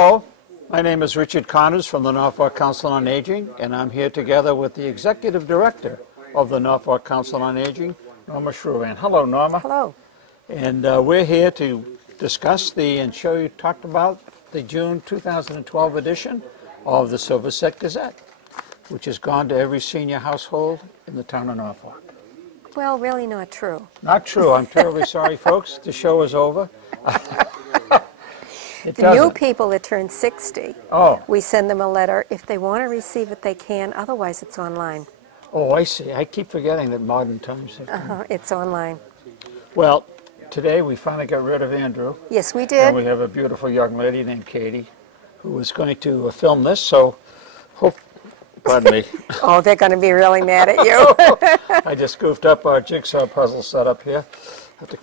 Hello, my name is Richard Connors from the Norfolk Council on Aging, and I'm here together with the Executive Director of the Norfolk Council on Aging, Norma Shruvan. Hello, Norma. Hello. And we're here to discuss and show you, talked about the June 2012 edition of the Silverset Gazette, which has gone to every senior household in the town of Norfolk. Well, really not true. Not true. I'm terribly sorry, folks. The show is over. The new people that turn 60, oh, we send them a letter. If they want to receive it, they can. Otherwise, it's online. Oh, I see. I keep forgetting that modern times have come. It's online. Well, today we finally got rid of Andrew. Yes, we did. And we have a beautiful young lady named Katie who is going to film this, so pardon me. Oh, they're going to be really mad at you. I just goofed up our jigsaw puzzle setup here.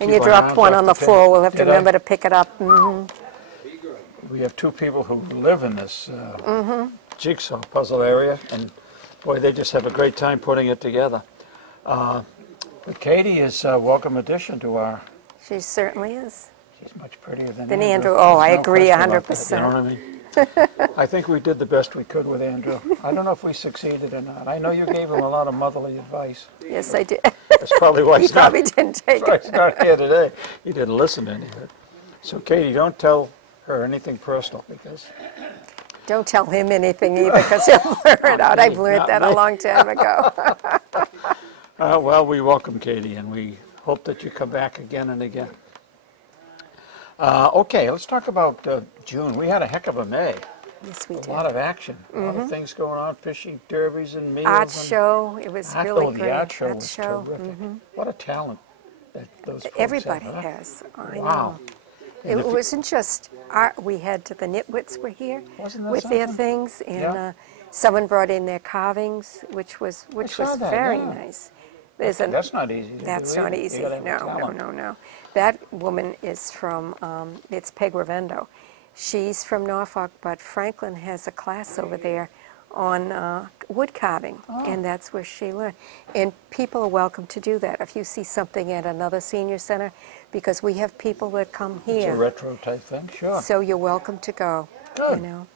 And you dropped one on the floor. We'll have to remember to pick it up. We have two people who live in this jigsaw puzzle area, and boy, they just have a great time putting it together. But Katie is a welcome addition to our... She certainly is. She's much prettier than Andrew. Oh, I agree 100%. You know what I mean? I think we did the best we could with Andrew. I don't know if we succeeded or not. I know you gave him a lot of motherly advice. Yes, I did. That's probably why he probably didn't take it. He's not here today. He didn't listen to any of it. So, Katie, don't tell her anything personal, because... Don't tell him anything either, because he'll blur it out. I've learned that a long time ago. Well, we welcome Katie, and we hope that you come back again and again. Okay, let's talk about June. We had a heck of a May. Yes, we did. A lot of action, a lot of things going on, fishing derbies and meals. Art show, it was really great. The art show was terrific. What a talent that those folks Everybody have, huh? has. I Wow. know. It wasn't just art. We had the Nitwits were here with their things, and someone brought in their carvings, which was very nice. That's not easy. That's not easy. No. That woman is from it's Peg Ravendo. She's from Norfolk, but Franklin has a class over there on wood carving, and that's where she learned. And people are welcome to do that if you see something at another senior center, because we have people that come here. It's a retro type thing, sure. So you're welcome to go. Good. You know.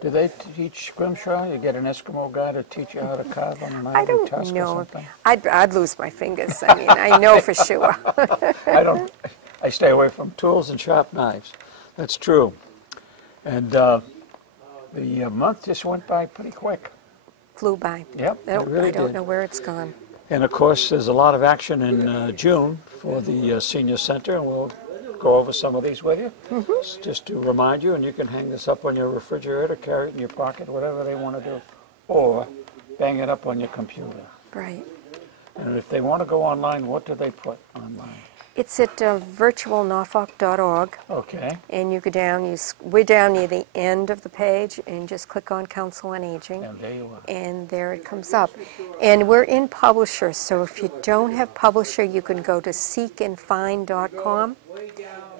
Do they teach scrimshaw? You get an Eskimo guy to teach you how to carve on an ivory tusk or something? I'd lose my fingers. I mean, I know for sure. I stay away from tools and sharp knives. That's true. And the month just went by pretty quick. Flew by. Yep, it really did. I don't know where it's gone. And of course, there's a lot of action in June for the senior center, and we'll go over some of these with you, just to remind you. And you can hang this up on your refrigerator, carry it in your pocket, whatever they want to do, or bang it up on your computer. Right. And if they want to go online, what do they put online? It's at virtualnorfolk.org. Okay. And you go down, we're down near the end of the page, and just click on Council on Aging. And there you are. And there it comes up. And we're in Publisher, so if you don't have Publisher, you can go to seekandfind.com,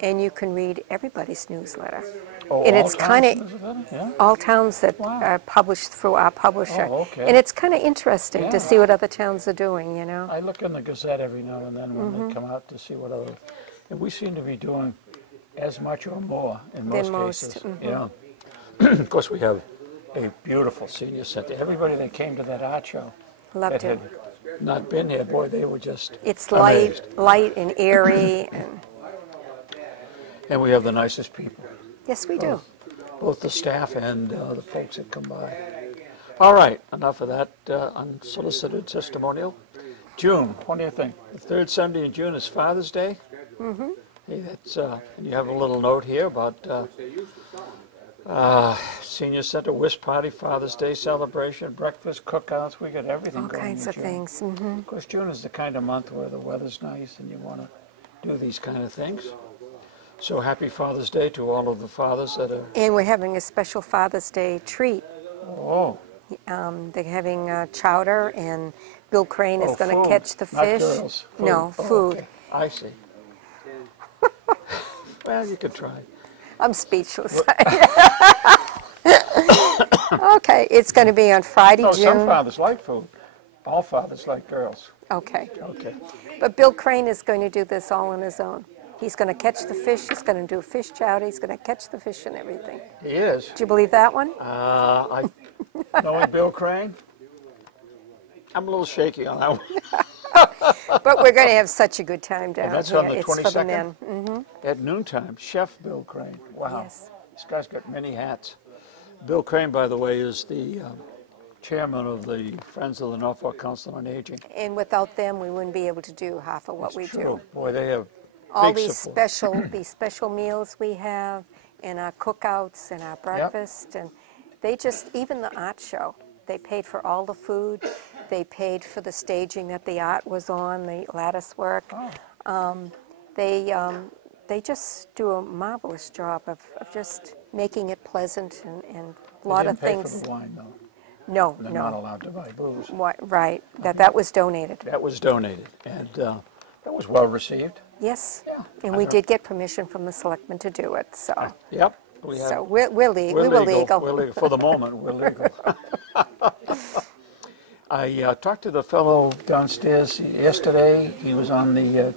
and you can read everybody's newsletter. Oh, and it's kind of all towns that are published through our publisher. Oh, okay. And it's kind of interesting to see what other towns are doing, you know. I look in the Gazette every now and then when they come out to see what other... And we seem to be doing as much or more in most cases. Yeah. Of course, we have a beautiful senior center. Everybody that came to that art show Loved that it. had not been here, boy, they were just It's amazed. light and airy. And we have the nicest people. Yes, we do. Both the staff and the folks that come by. All right, enough of that unsolicited testimonial. June, what do you think? The third Sunday in June is Father's Day. Hey, that's, and you have a little note here about Senior Center Whist Party, Father's Day celebration, breakfast, cookouts. We got everything All going kinds in of June. things. Of course, June is the kind of month where the weather's nice and you want to do these kind of things. So happy Father's Day to all of the fathers that are... And we're having a special Father's Day treat. Oh. They're having chowder, and Bill Crane is going to catch the Not fish. girls. Food. No, food. Okay. I see. Well, you could try. I'm speechless. Okay, it's going to be on Friday, June. Some fathers like food. All fathers like girls. Okay. Okay. But Bill Crane is going to do this all on his own. He's going to catch the fish. He's going to do fish chowder. He's going to catch the fish and everything. He is. Do you believe that one? Knowing Bill Crane, I'm a little shaky on that one. But we're going to have such a good time down That's here. on the It's for the 22nd? men. At noontime, Chef Bill Crane. Wow. Yes. This guy's got many hats. Bill Crane, by the way, is the chairman of the Friends of the Norfolk Council on Aging. And without them, we wouldn't be able to do half of what we True. do. Boy, they have All big these support. special meals we have, and our cookouts and our breakfast, and they just, even the art show, they paid for all the food. They paid for the staging that the art was on, the lattice work. They just do a marvelous job of just making it pleasant and a lot of They didn't pay things. for the wine, though. No, They're no. not allowed to buy booze. Right, that was donated. That was donated, and that was well received. Yes, Yeah. and we did get permission from the selectmen to do it, so. Yep. So we're legal. We're legal. For the moment, we're legal. I talked to the fellow downstairs yesterday. He was on the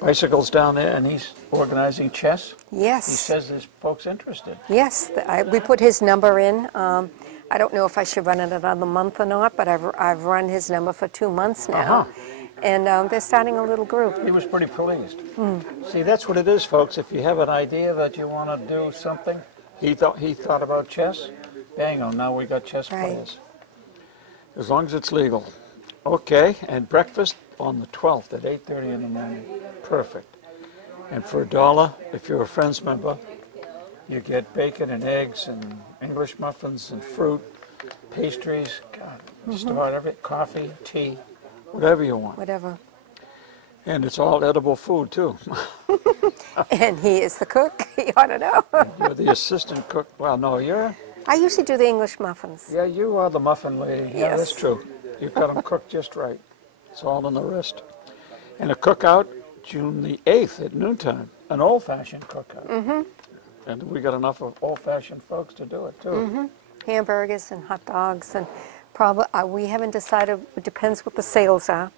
bicycles down there, and he's organizing chess. Yes. He says there's folks interested. Yes, we put his number in. I don't know if I should run it another month or not, but I've run his number for 2 months now. And they're starting a little group. He was pretty pleased. See, that's what it is, folks. If you have an idea that you want to do something, he thought about chess. Bang on, now we got chess players. As long as it's legal. Okay, and breakfast on the 12th at 8:30 in the morning. Perfect. And for $1, if you're a Friends member, you get bacon and eggs and English muffins and fruit, pastries, God, just about everything, coffee, tea, whatever you want. Whatever. And it's all edible food, too. And he is the cook. You ought to know. You're the assistant cook. Well, no, I usually do the English muffins. yeah, you are the muffin lady. Yeah, Yes. that's true. You've got them cooked just right. It's all in the wrist. And a cookout, June the 8th at noontime, an old-fashioned cookout. And we got enough of old-fashioned folks to do it, too. Hamburgers and hot dogs, and probably we haven't decided. It depends what the sales are.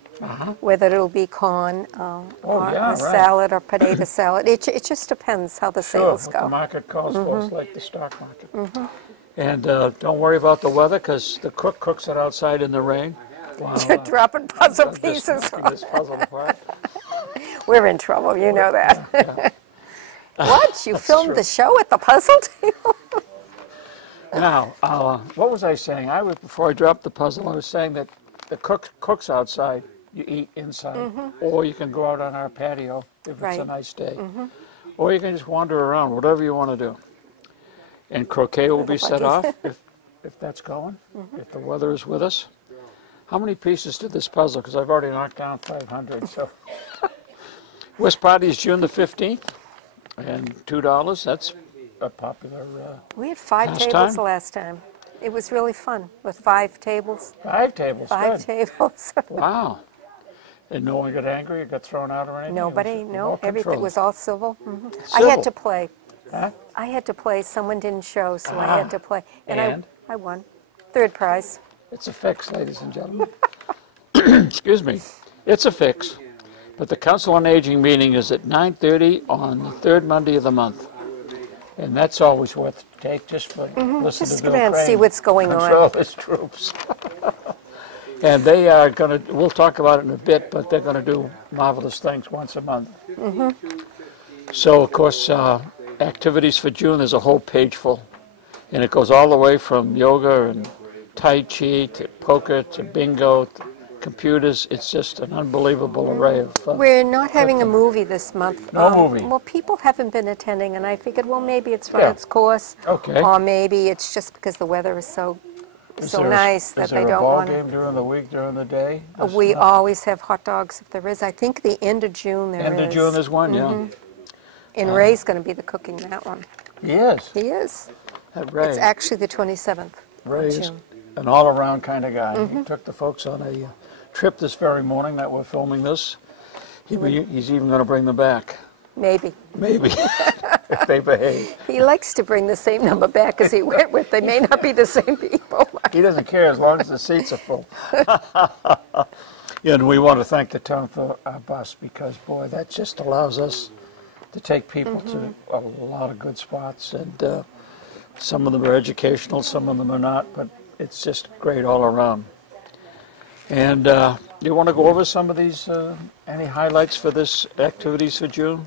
Whether it'll be corn or a salad or potato salad. It just depends how the sales What the go. market calls folks like the stock market. And don't worry about the weather, because the cook cooks it outside in the rain. While, You're dropping puzzle this- pieces. making this puzzle apart. We're in trouble, you know that. Yeah. What? You filmed true. the show at the puzzle table? Now, what was I saying? Before I dropped the puzzle, I was saying that the cook cooks outside, you eat inside, or you can go out on our patio if it's a Right. nice day, or you can just wander around, whatever you want to do. And croquet will be set off if that's going, if the weather is with us. How many pieces to this puzzle? Because I've already knocked down 500. So, West Party is June the 15th, and $2. That's a popular. We had 5 Last tables time? last time. It was really fun with 5 tables. 5 tables. 5 good. tables. Wow. And no one got angry or got thrown out or anything? It Nobody, was no, well everything controlled. was all civil. I Civil? had to play. Huh? I had to play. Someone didn't show, so I had to play. And? I won. 3rd prize. It's a fix, ladies and gentlemen. Excuse me. It's a fix. But the Council on Aging meeting is at 9:30 on the 3rd Monday of the month. And that's always worth to take, just for listen Just to come Bill in and see Crane what's going on. control his troops. And they are going to, we'll talk about it in a bit, but they're going to do marvelous things once a month. So, of course, activities for June, there's a whole page full. And it goes all the way from yoga and Tai Chi to poker to bingo to computers. It's just an unbelievable array of We're not having a movie this month. No movie. Well, people haven't been attending, and I figured, well, maybe it's run Yeah. its course. Okay. Or maybe it's just because the weather is so nice that they don't Is there a ball want game during the week, during the day? to. We always have hot dogs if there is. I think the end of June there is. End of June there's one, yeah. And Ray's going to be the cooking that one. He is. He is. Ray. It's actually the 27th Ray of is June. an all-around kind of guy. He took the folks on a trip this very morning that we're filming this. He's even going to bring them back. Maybe. Maybe, if they behave. He likes to bring the same number back as he went with. They may not be the same people. He doesn't care as long as the seats are full. Yeah, and we want to thank the town for our bus because, boy, that just allows us to take people to a lot of good spots, and some of them are educational, some of them are not, but it's just great all around. And you want to go over some of these, any highlights for this activities for June?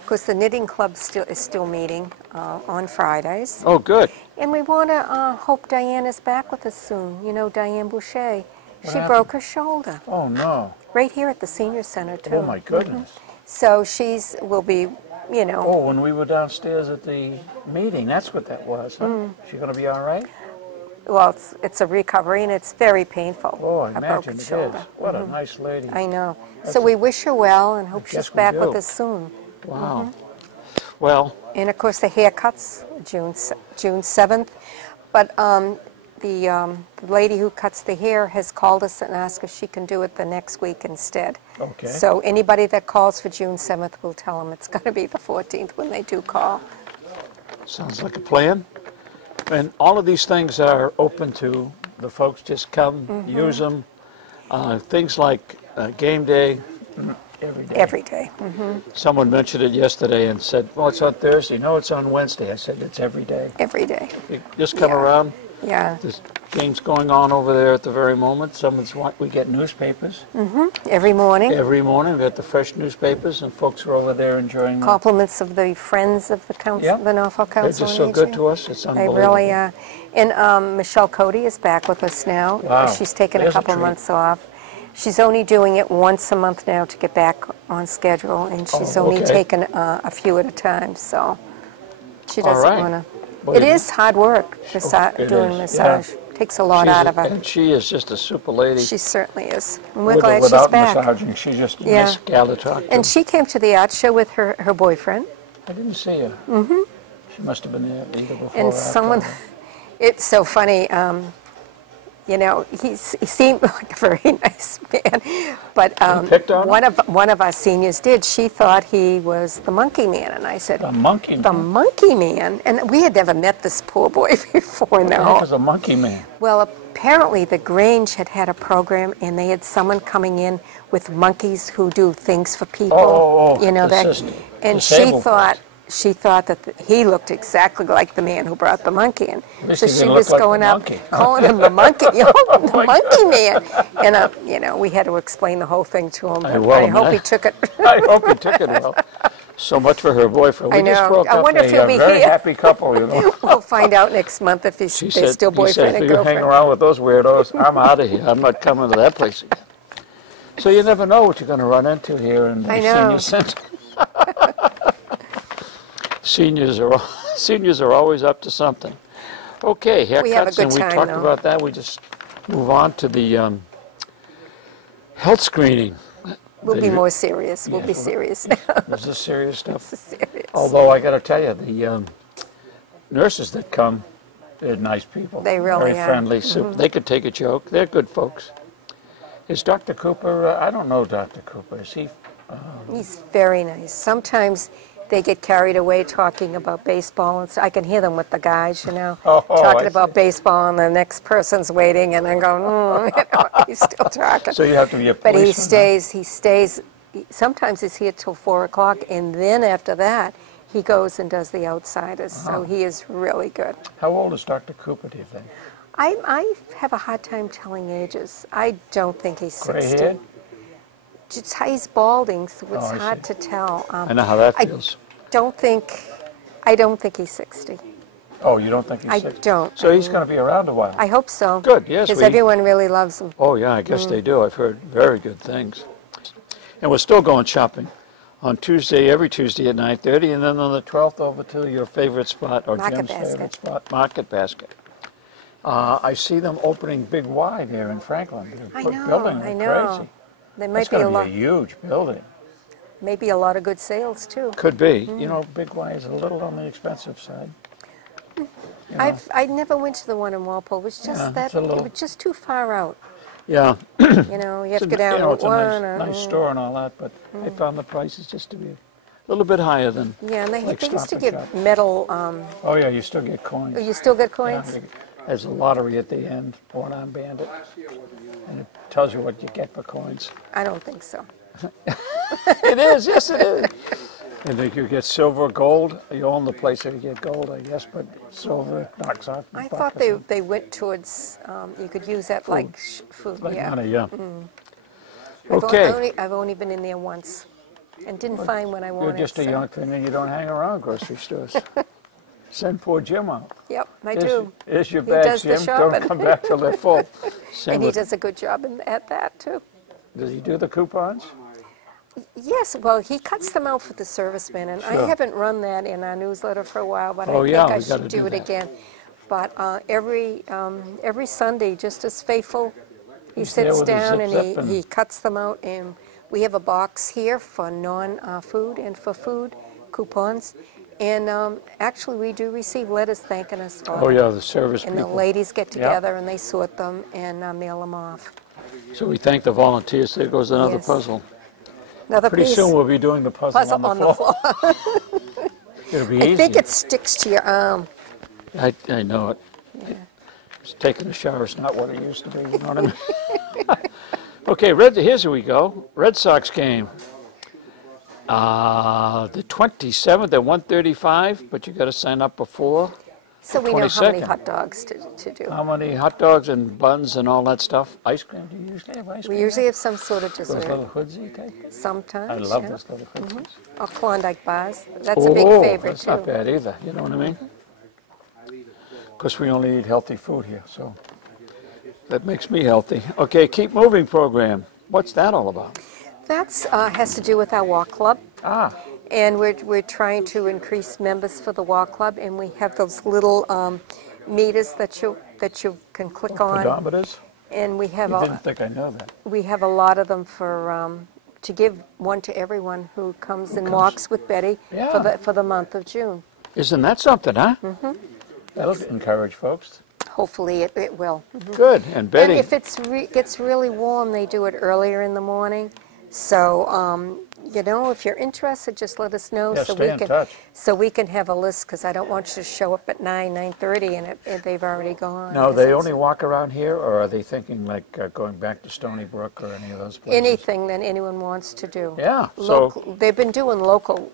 Of course, the knitting club is still meeting on Fridays. Oh, good. And we want to hope Diane is back with us soon. You know, Diane Boucher. She happened? broke her shoulder. Oh, no. Right here at the senior center, too. Oh, my goodness. So will be, you know. Oh, when we were downstairs at the meeting, that's what that was, huh? She going to be all right? Well, it's a recovery, and it's very painful. Oh, I a imagine broken it is. shoulder. What a nice lady. I know. So we wish her well and hope she's guess we back do. with us soon. Wow. Well, And of course, the haircuts, June 7th. But the lady who cuts the hair has called us and asked if she can do it the next week instead. okay. So anybody that calls for June 7th, we'll tell them it's going to be the 14th when they do call. Sounds like a plan. And all of these things are open to the folks. Just come, use them. Things like game day, every day. Every day. Someone mentioned it yesterday and said, well, it's on Thursday. No, it's on Wednesday. I said, it's every day. Every day. You just come Yeah. around. Yeah. There's things going on over there at the very moment. We get newspapers. Every morning. Every morning we get the fresh newspapers, and folks are over there enjoying them. Compliments of the friends of the council, Yep. the Norfolk They're Council just on so good Aging. to us. It's They unbelievable. really are. And Michelle Cody is back with us now. Wow. She's taken a There's a couple treat. months off. She's only doing it once a month now to get back on schedule, and she's Oh, only okay. taken a few at a time, so she All doesn't right. want to. Well, It you- is hard work, it doing is, massage. Takes a lot out of her. And she is just a super lady. She certainly is. And we're With or glad she's without back. massaging, she's just a Yeah. nice gal to talk to. And she came to the art show with her boyfriend. I didn't see her. She must have been there either before And or after. someone, it's so funny, you know, he seemed like a very nice man, but picked on him? one of our seniors did. She thought he was the monkey man, and I said, The monkey the man? monkey man? And we had never met this poor boy before, What the heck no. is a monkey man? Well, apparently the Grange had a program, and they had someone coming in with monkeys who do things for people. Oh, you know that. assist And disabled folks. she thought that he looked exactly like the man who brought the monkey in. At least So he she didn't was look like going the up, monkey. calling him the monkey, the my monkey man. And you know, we had to explain the whole thing to him. But well, I hope man. he took it. I hope he took it well. So much for her boyfriend. We I just know. broke I up wonder if a he'll be very here. happy couple, you know. We'll find out next month if they're still he boyfriend said, and if you hang girlfriend. around with those weirdos, I'm out of here. I'm not coming to that place again. So you never know what you're going to run into here in the I know. senior center. Seniors are always up to something. Okay, haircuts, We have a good and we time, talked though. about that. We just move on to the health screening. We'll be The- more serious. We'll Yeah, be well, serious now. This is serious stuff. Serious. Although I got to tell you, the nurses that come, they're nice people. They really Very are. friendly. They could take a joke. They're good folks. Is Dr. Cooper? I don't know Dr. Cooper. Is he? He's very nice. Sometimes they get carried away talking about baseball, and so I can hear them with the guys, you know, Oh, I talking see. about baseball, and the next person's waiting, and I'm going, you know, he's still talking. So you have to be a But policeman. he stays, sometimes he's here till 4 o'clock, and then after that, he goes and does the outsiders, so he is really good. How old is Dr. Cooper, do you think? I have a hard time telling ages. I don't think he's 60. Gray-haired? Just he's balding, so it's I hard see. to tell. I know how that feels. I don't think he's 60. Oh, you don't think he's I 60? don't. So he's going to be around a while. I hope so. Good, yes, Because we- everyone really loves him. Oh, yeah, I guess they do. I've heard very good things. And we're still going shopping on Tuesday, every Tuesday at 9:30, and then on the 12th over to your favorite spot, or Market Jim's Basket. favorite spot, Market Basket. I see them opening Big Y there in Franklin. They're building like I know. crazy. There That's might be going to be a huge building. maybe a lot of good sales too. Could be. You know, Big Y is a little on the expensive side. You know. I never went to the one in Walpole. It was just Yeah, that it's a little- it was just too far out. Yeah. You know, you have to go down you know, Route it's a 1. nice store and all that, but I found the prices just to be a little bit higher than. Yeah, and they like used to Stop and give Shop. metal. Oh yeah, you still get coins. You still get Yeah, coins? there's a lottery at the end, one-arm bandit, and it tells you what you get for coins. I don't think so. It is, yes it is. And if you get silver, gold, you own the place if you get gold, I guess, but silver knocks off. I thought they went towards, you could use that like food, Like yeah. money, yeah. Okay. I've only been in there once and didn't find what I wanted. You're just a young thing and you don't hang around grocery stores. Send poor Jim out. Yep, I do. Here's your He bag, does the Jim. shopping. Don't come back till they're full. And he does a good job at that, too. Does he do the coupons? Yes, well, he cuts them out for the servicemen, and I Sure. haven't run that in our newsletter for a while, but Oh, I yeah, think I we gotta should do do it that. again. But every Sunday, just as faithful, he He's there sits with his down and zip and- he cuts them out, and we have a box here for non-food and for food coupons. And actually, we do receive letters thanking us for Oh, it. yeah, the service And the people. ladies get together and they sort them and mail them off. So we thank the volunteers. There goes another Yes. puzzle. Another Pretty piece. soon we'll be doing the puzzle on the floor. It'll be easy. I think it sticks to your arm. I know it. It's taking a shower is not what it used to be, you know what I mean? Okay, here's where we go. Red Sox game. The 27th at 1:35, but you got to sign up before. So we know how many 22nd. hot dogs to do. How many hot dogs and buns and all that stuff? Ice cream? Do you usually have ice cream? We usually have some sort of Those dessert. little hoods you take? Sometimes. I love yeah. those little hoods. Or Klondike bars. That's a big favorite that's too. not bad either, you know what I mean? Because we only eat healthy food here, so that makes me healthy. Okay, Keep Moving program. What's that all about? That's has to do with our walk club. Ah, And we're trying to increase members for the walk club, and we have those little meters that you can click on, pedometers? and we have You didn't think I know that. a lot of them for to give one to everyone who comes and walks with Betty Yeah. for the month of June. Isn't that something, huh? Mm-hmm. That'll encourage folks. Hopefully it will. Good, and Betty. And if gets really warm, they do it earlier in the morning. So, if you're interested, just let us know Yeah, so stay we in can touch. have a list, because I don't want you to show up at 9:30 and they've already gone. Now, 'cause they it's only walk around here, or are they thinking like going back to Stony Brook or any of those places? anything that anyone wants to do. Yeah, so- They've been doing local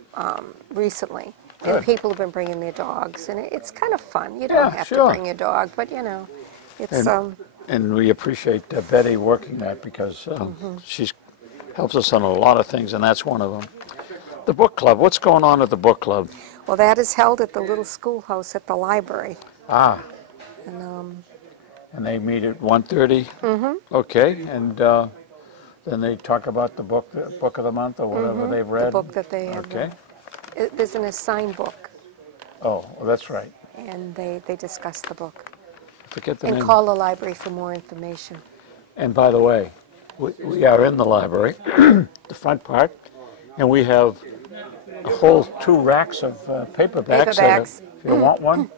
recently, and Good. people have been bringing their dogs, and it's kind of fun. You Yeah, don't have to sure. bring your dog, but it's And we appreciate Betty working that because she's helps us on a lot of things, and that's one of them. The book club. What's going on at the book club? well, that is held at the little schoolhouse at the library. Ah, And and they meet at 1:30? Mm-hmm. Okay, and then they talk about the book of the month or whatever they've read? book that they have Okay. there's an assigned book, Oh, well, that's right. and they discuss the book. Forget the And name. call the library for more information. And by the way, we are in the library, the front part, and we have a whole 2 racks of paperbacks. Paperbacks. If you want one,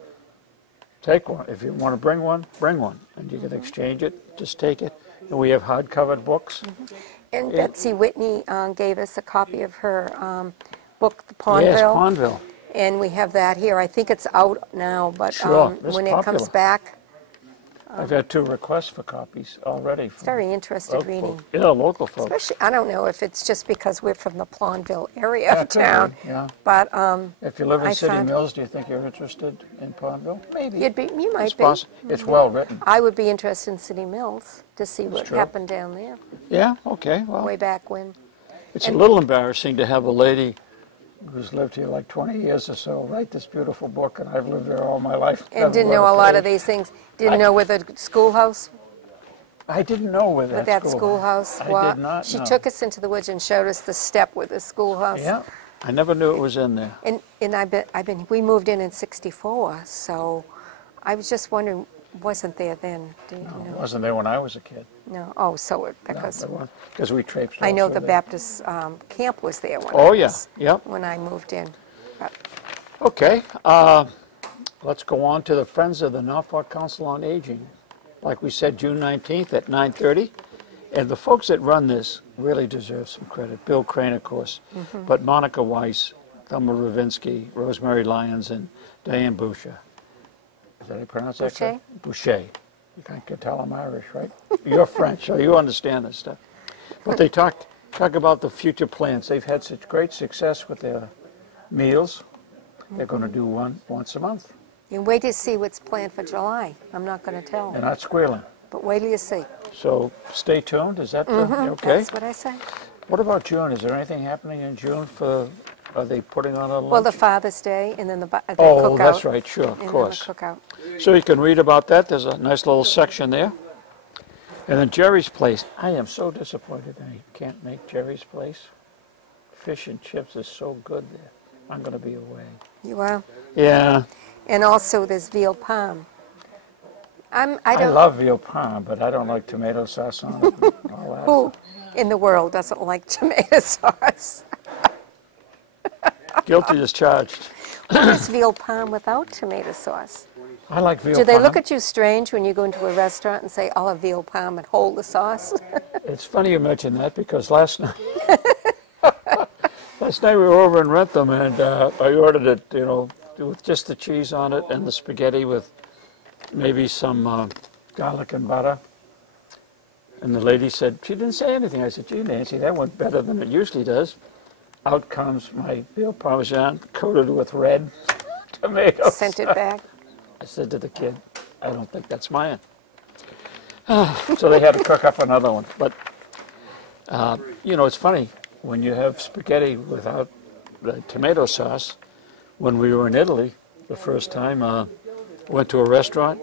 take one. If you want to bring one, bring one. And you can exchange it, just take it. And we have hardcover books. And Betsy Whitney gave us a copy of her book, The Pondville. Yes, Pondville. And we have that here. I think it's out now, but Sure, it's when it comes popular. back, I've had 2 requests for copies already. it's very interesting reading. Yeah, local folks. Especially, I don't know if it's just because we're from the Pondville area Yeah, of it could town, be, yeah. but If you live in I City found- Mills, do you think you're interested in Pondville? Maybe. you might It's be. possible. It's well written. I would be interested in City Mills to see what true. happened down there Yeah, okay, well. way back when. It's a little embarrassing to have a lady who's lived here like 20 years or so write this beautiful book, and I've lived there all my life. And Never didn't read know a lot of page. these things. Didn't know where the schoolhouse, I didn't know where where that that schoolhouse I was. did not She know. took us into the woods and showed us the step with the schoolhouse. Yeah, I never knew it was in there. And we moved in '64, so I was just wondering, wasn't there then? Do you It know? wasn't there when I was a kid. No. Oh, so because Because we traipsed I all know through the there. Baptist camp was there when Oh, I yeah, was- yep. when I moved in. But Okay, let's go on to the Friends of the Norfolk Council on Aging. Like we said, June 19th at 9:30. And the folks that run this really deserve some credit. Bill Crane, of course, but Monica Weiss, Thelma Ravinsky, Rosemary Lyons, and Diane Boucher. Is that how you pronounce that? Boucher? Boucher. You can tell I'm Irish, right? You're French, so you understand this stuff. But they talk about the future plans. They've had such great success with their meals. They're going to do one once a month. You wait to see what's planned for July. I'm not going to tell. They're not squealing. But wait till you see. So stay tuned. Is that okay? That's what I say. What about June? Is there anything happening in June for? Are they putting on a lunch? Well, the Father's Day and then the cookout. Oh, that's right. Sure, of and course. Then the cookout. So you can read about that. There's a nice little section there. And then Jerry's Place. I am so disappointed that I can't make Jerry's Place. Fish and chips is so good there. I'm going to be away. You are? Yeah. And also there's veal parm. I love veal parm, but I don't like tomato sauce on it. And all that. Who in the world doesn't like tomato sauce? Guilty as charged. What is veal parm without tomato sauce? I like veal parm. Do they look at you strange when you go into a restaurant and say, I'll have veal parm and hold the sauce? It's funny you mention that because last night we were over in Rentham and I ordered it, with just the cheese on it and the spaghetti with maybe some garlic and butter. And the lady said, she didn't say anything. I said, gee, Nancy, that went better than it usually does. Out comes my veal parmesan coated with red tomatoes. Sent it back. I said to the kid, I don't think that's mine. So they had to cook up another one. But, it's funny, when you have spaghetti without the tomato sauce, when we were in Italy the first time, went to a restaurant,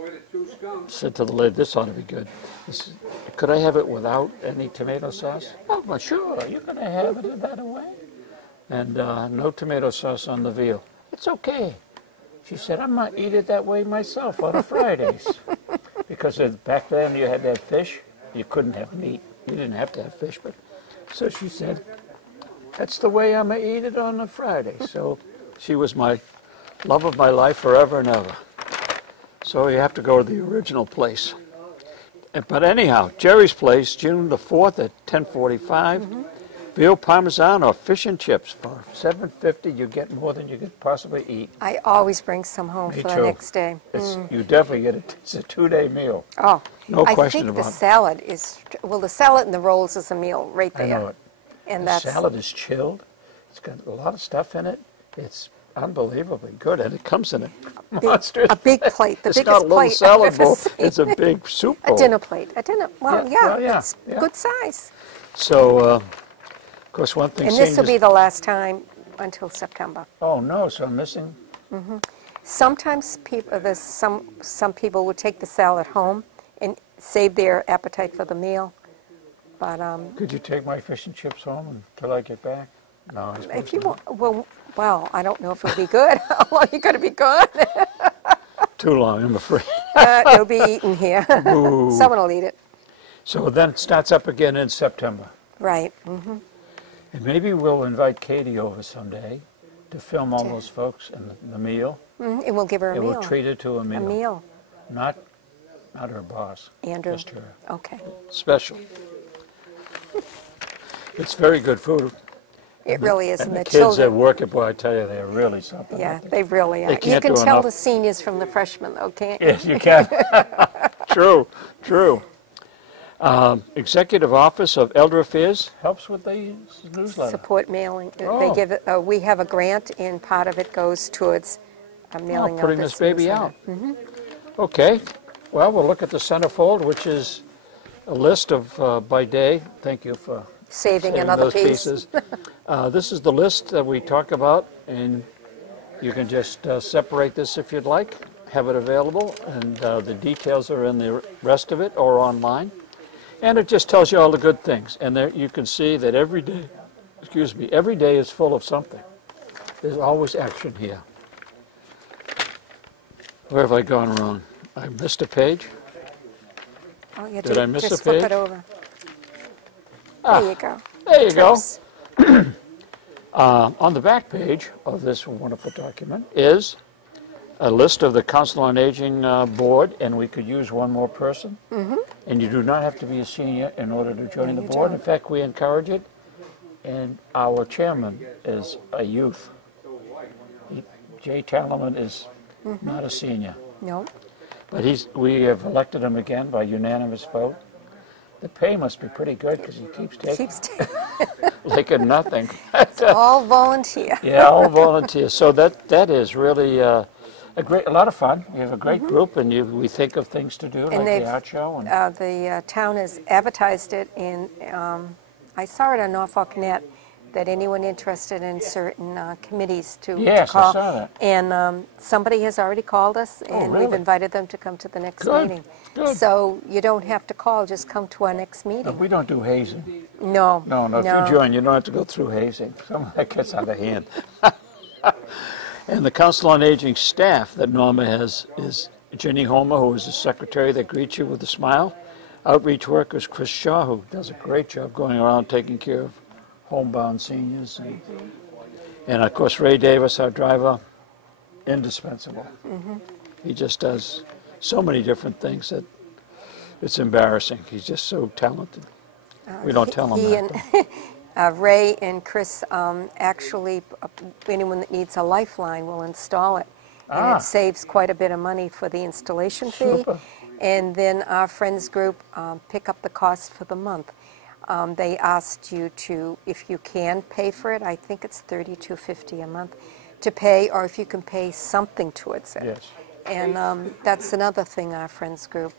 said to the lady, this ought to be good. Said, could I have it without any tomato sauce? Oh, well, sure, you can have it that way. And no tomato sauce on the veal. It's okay. She said, I might eat it that way myself on Fridays. Because back then you had to have fish. You couldn't have meat. You didn't have to have fish. But so she said, that's the way I'm going to eat it on a Friday. So she was my love of my life forever and ever. So you have to go to the original place. But anyhow, Jerry's Place, June the 4th at 10:45. Veal parmesan or fish and chips for $7.50. You get more than you could possibly eat. I always bring some home Me for too. the next day. You definitely get it. It's a 2-day meal. Oh, No question I think about the it. salad is, the salad and the rolls is a meal right there. I know it. And The that's, salad is chilled. It's got a lot of stuff in it. It's unbelievably good, and it comes in a monster. a big plate, the It's biggest not a little plate I've salad ever bowl. seen. It's a big soup A bowl. dinner plate. Well, yeah, it's yeah. good size. So, of course, one thing. And this will seniors- be the last time until September. Oh no! So I'm missing. Sometimes some people will take the salad home and save their appetite for the meal. But Could you take my fish and chips home until I get back? No, I suppose if you not. want, well, I don't know if it'll be good. How long you going to be gone? Too long, I'm afraid. It'll be eaten here. Ooh. Someone will eat it. So then it starts up again in September. Right. And maybe we'll invite Katie over someday to film all those folks and the meal. And we'll give her a And meal. we'll treat her to a meal. A meal. Not her boss. Andrew. Just her. Okay. Special. It's very good food. It really is. And the the kids that children, work it, boy, I tell you, they're really something. yeah, they really are. You can't can do tell enough. the seniors from the freshmen, though, can't you? Yes, you can. True. Executive Office of Elder Affairs helps with the newsletter. Support mailing. Oh. They give it, we have a grant, and part of it goes towards mailing out Putting this baby out. Okay. Well, we'll look at the centerfold, which is a list of by day. Thank you for saving saving another those piece. pieces. This is the list that we talk about, and you can just separate this if you'd like, have it available, and the details are in the rest of it or online. And it just tells you all the good things. And there you can see that every day is full of something. There's always action here. Where have I gone wrong? I missed a page. Oh, yeah, Did I miss just a flip page? it over. Ah, There you go. There you go. Tips. On the back page of this wonderful document is a list of the Council on Aging board, and we could use one more person. And you do not have to be a senior in order to join the you board. don't. In fact, we encourage it. And our chairman is a youth. Jay Tallerman is not a senior. No. But we have elected him again by unanimous vote. The pay must be pretty good because he keeps taking Keeps taking like a nothing. all volunteer. Yeah, all volunteers. So that is really a lot of fun. You have a great group, and we think of things to do, like the art show. And The town has advertised it, and I saw it on Norfolk Net that anyone interested in certain committees to yes, call. I saw that. And somebody has already called us, and we've really? invited them to come to the next Good, meeting. good. So you don't have to call; just come to our next meeting. We don't do hazing. No, No, if you join, you don't have to go through hazing. Some of that gets out of hand. And the Council on Aging staff that Norma has is Ginny Homer, who is the secretary that greets you with a smile. Outreach workers, Chris Shaw, who does a great job going around taking care of homebound seniors. And of course, Ray Davis, our driver, indispensable. He just does so many different things that it's embarrassing. He's just so talented. We don't tell him that. Ray and Chris actually, anyone that needs a lifeline will install it. And it saves quite a bit of money for the installation fee. Super. And then our friends group pick up the cost for the month. They asked you to, if you can pay for it, I think it's $32.50 a month to pay, or if you can pay something towards it. Yes. And that's another thing our friends group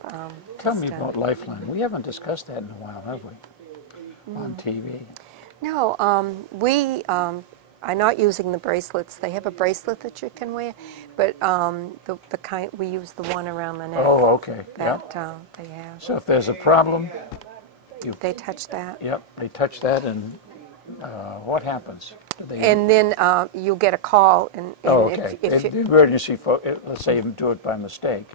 Tell has me done. about Lifeline. We haven't discussed that in a while, have we? On TV. No, we are not using the bracelets. They have a bracelet that you can wear, but the kind we use the one around the neck. Oh, okay. That Yep. they have. So if there's a problem, They touch that. yep, they touch that, and what happens? Do they, And then you'll get a call, and oh, okay. if The you, emergency, let's say you do it by mistake.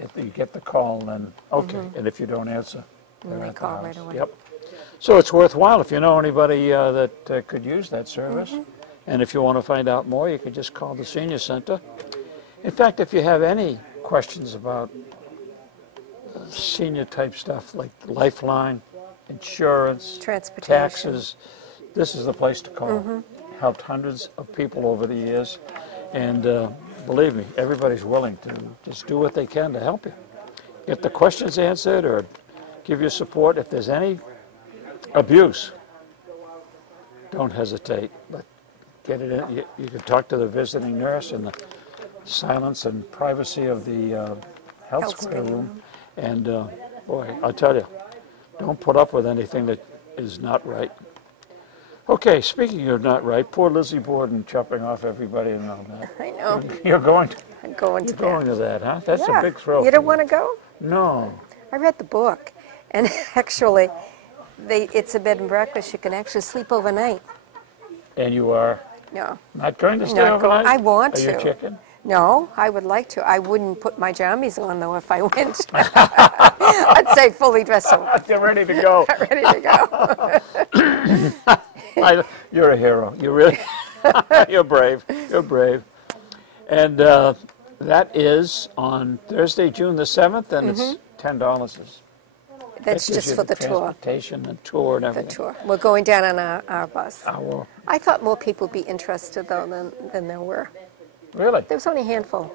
If you get the call, then okay. And if you don't answer, they're they at the call house. right away. Yep. So it's worthwhile if you know anybody that could use that service. And if you want to find out more, you can just call the Senior Center. In fact, if you have any questions about senior type stuff like Lifeline, insurance, Transportation. taxes, this is the place to call. Helped hundreds of people over the years, and believe me, everybody's willing to just do what they can to help you. Get the questions answered or give you support. If there's any abuse, don't hesitate, but get it in. You can talk to the visiting nurse in the silence and privacy of the health square room. And boy, I'll tell you, don't put up with anything that is not right. Okay, speaking of not right, poor Lizzie Borden chopping off everybody and all that. I know. You're going to, I'm going to you're going to that, huh? That's Yeah. a big thrill. You don't for want to go? No. I read the book, and actually, it's a bed and breakfast. You can actually sleep overnight. And you are No. not going to stay Not go- overnight? I want Are you to. chicken? No, I would like to. I wouldn't put my jammies on, though, if I went. I'd say fully dressed up, You're ready to go. ready to go. You're a hero. You really, you're brave. You're brave. And that is on Thursday, June the 7th, and it's $10. That's That gives just you for the tour. Transportation and tour and The everything. tour. We're going down on our bus. Our, I thought more people would be interested, though, than there were. really? There was only a handful.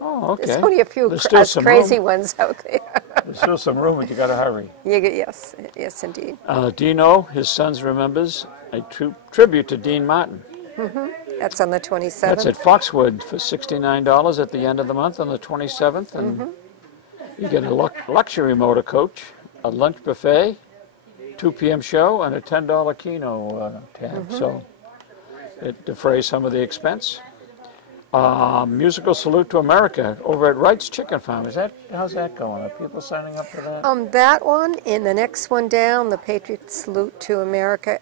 Oh, okay. There's only a few There's still us some crazy room. ones out there. There's still some room, but you got to hurry. Yes, yes, indeed. Dino, his sons, remembers a tribute to Dean Martin. That's on the 27th. That's at Foxwood for $69 at the end of the month on the 27th. And you get a luxury motor coach, a lunch buffet, 2 p.m. show, and a $10 Keno tab. So it defrays some of the expense. Musical Salute to America over at Wright's Chicken Farm. How's that going? Are people signing up for that? That one and the next one down, the Patriot Salute to America.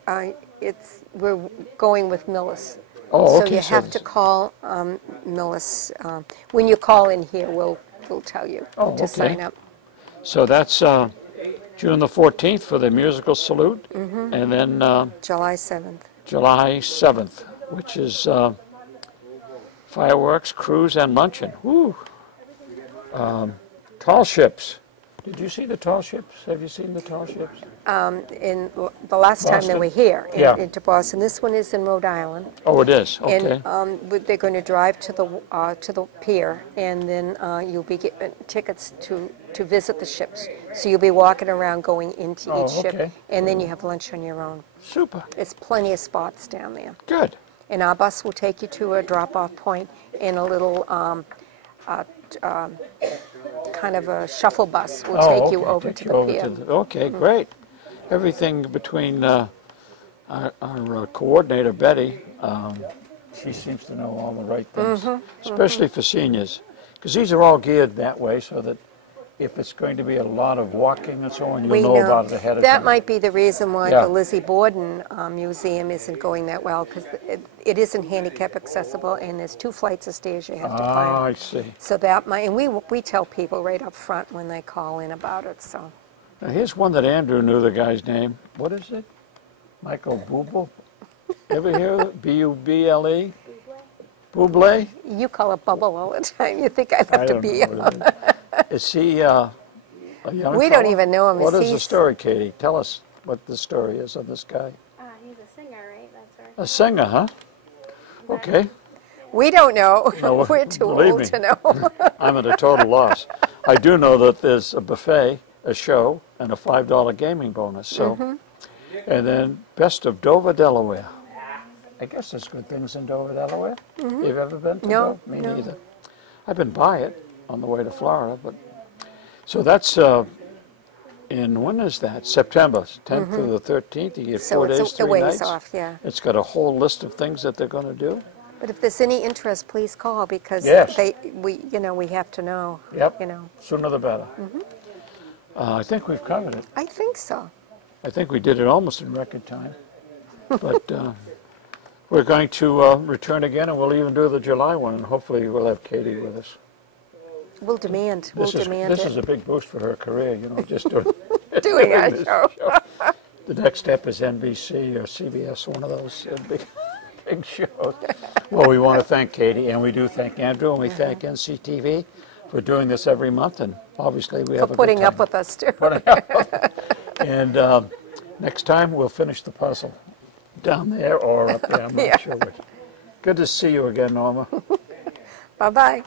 We're going with Millis. Oh, So okay. you have to call Millis. When you call in here, we'll tell you to sign up. So that's June the 14th for the Musical Salute, and then July 7th. July 7th, which is fireworks, cruise, and luncheon. Woo! Tall ships. Did you see the tall ships? Have you seen the tall ships? In the last time they Boston? were here Yeah. into Boston. This one is in Rhode Island. Oh, it is. Okay. And they're going to drive to the pier, and then you'll be getting tickets to visit the ships. So you'll be walking around going into each okay. ship, and then you have lunch on your own. Super. There's plenty of spots down there. Good. And our bus will take you to a drop-off point in a little kind of a shuttle bus will take you over to the pier. Okay, great. Everything between our coordinator, Betty, she seems to know all the right things, especially for seniors. Because these are all geared that way so that if it's going to be a lot of walking and so on, you'll know about it ahead of time. That might be the reason why the Lizzie Borden Museum isn't going that well, because it isn't handicap accessible, and there's 2 flights of stairs you have to climb. Ah, I see. So that might, and we tell people right up front when they call in about it. So Now here's one that Andrew knew the guy's name. What is it? Michael Bublé? Ever hear of it? B-U-B-L-E? Bublé? you call it Bubble all the time. You think I'd have I to don't be? know what it is. Is he a young We don't fellow? even know him. What is the He's- story, Katie? Tell us what the story is of this guy. He's a singer, right? That's right. A singer, huh? Okay. We don't know. No, We're too believe old me. to know. I'm at a total loss. I do know that there's a buffet, a show, and a $5 gaming bonus. So, and then Best of Dover, Delaware. I guess there's good things in Dover, Delaware. You've ever been to No, Dover? Me no. neither. I've been by it on the way to Florida, but so that's in, when is that? September 10th through the 13th. You get So 4 days, it's a 3 ways nights. off, yeah. It's got a whole list of things that they're going to do. But if there's any interest, please call, because Yes. we have to know. Yep. You know. Sooner the better. I think we've covered it. I think so. I think we did it almost in record time. But we're going to return again, and we'll even do the July one, and hopefully we'll have Katie with us. We'll demand. This it. is a big boost for her career, you know, just doing, Doing our this show. The next step is NBC or CBS, one of those big shows. Well, we want to thank Katie, and we do thank Andrew, and we thank NCTV for doing this every month, and obviously we have a good Putting time. up with us, too. And next time we'll finish the puzzle down there or up there, I'm not sure which. Good to see you again, Norma. Bye-bye.